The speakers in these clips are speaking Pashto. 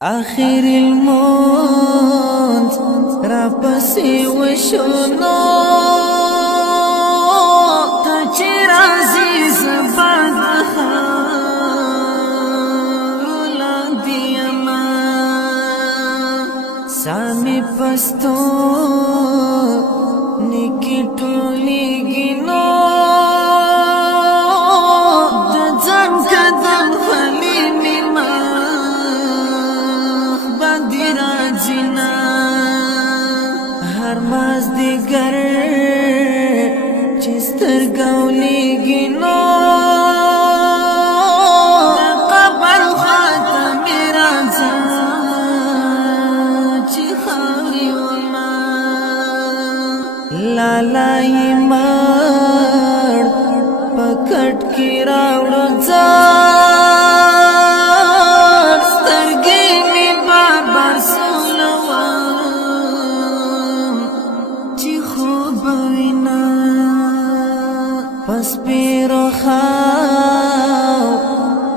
آخر الموت را پسی وشونو تا چی رازی زباد خارولا دیما سامی پستو نکی ٹولی گینو دزم کدم خلی نیما باندی راجینا هر ماز دیگر چستر گولی گینو قبر خاتم رازا چی خاوری وما لالائی مار پکٹ کی راوڑو زار سترگی می بار سولوام چی خوب وینا پس پیرو خواو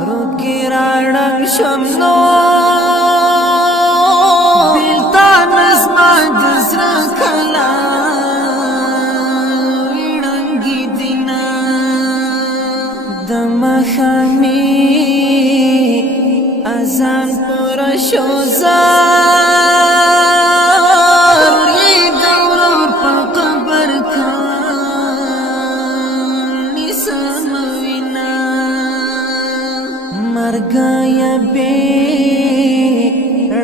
رو کی راڑنگ شمنو بیلتان اسما دزر کلا ویڑنگی دینا دمخمی ازان پورا شوزار ی دورور پا قبر کان نیسان وینا مرگا یا بی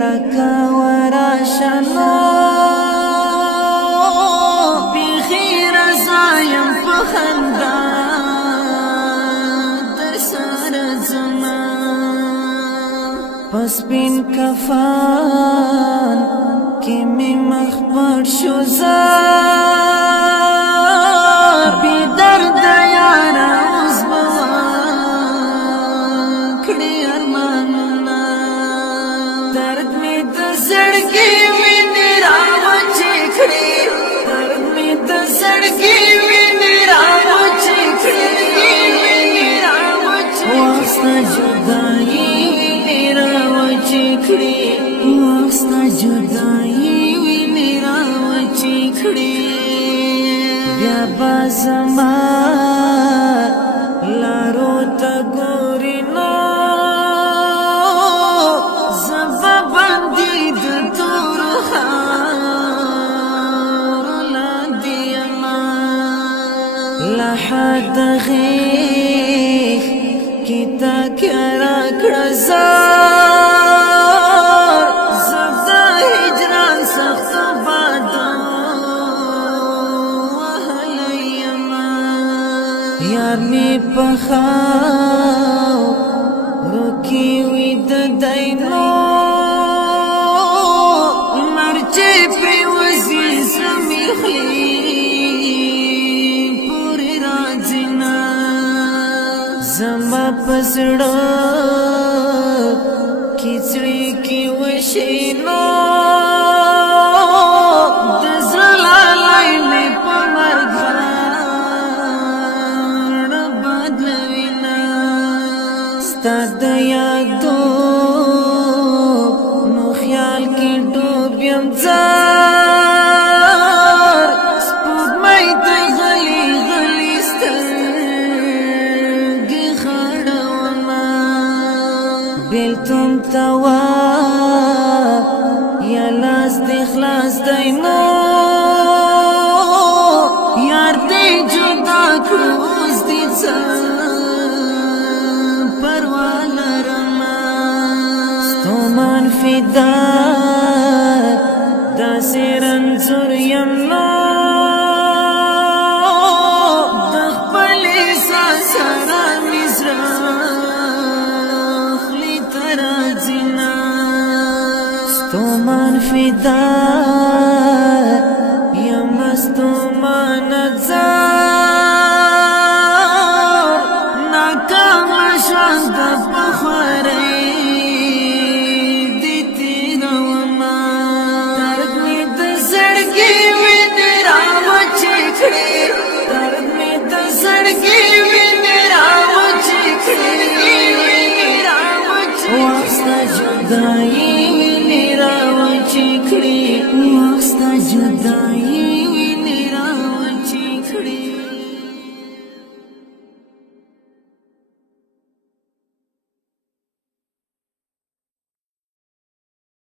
رکا وراشنو بی خیر زایم پخندا در سار زمان پس بین کفان کی می مخبر شو زار بی درد یارا عزبوان کڑی ارمانونا درد می دزڑگی وینی راو چکڑی درد می دزڑگی وینی راو چکڑی واسطا جدائی وینی راو چکڑی واسطا جدائی وینی راو چکڑی بیا بازمان لارو تا گوری نو زبا بندی دور خارو لاندی امان لحد غیخ کتا کیا کڑزار زبدا ہجران سخت بادو وحلی امان یار می پخاو روکی وید دینو مرچے پری وزی زمی خلی پوری راجنا زما پسڑو کیچڑی کی وشینو دزر لالائی میں پمرگان بدلوینا ستا دیادو نو خیال کی ڈوبیم زار سپود مئی دی غلی غلی سترگی خڑونا بیلتم توا یا لاس دی خلاص دینو یار دی جدا کروز دی پروالا رما ستومان فیدا دا سرنزور یمنو دخپلی ساسرا مزرخلی ترازینا ستومان فیدا یمستومان اتزار ناکام شاند بخوری دیتی روما درد می دزڑگی وینی راو چکڑی درد می دزڑگی وینی راو چکڑی واسطا جن جدائی ویني راوچی کړي وخت جدائی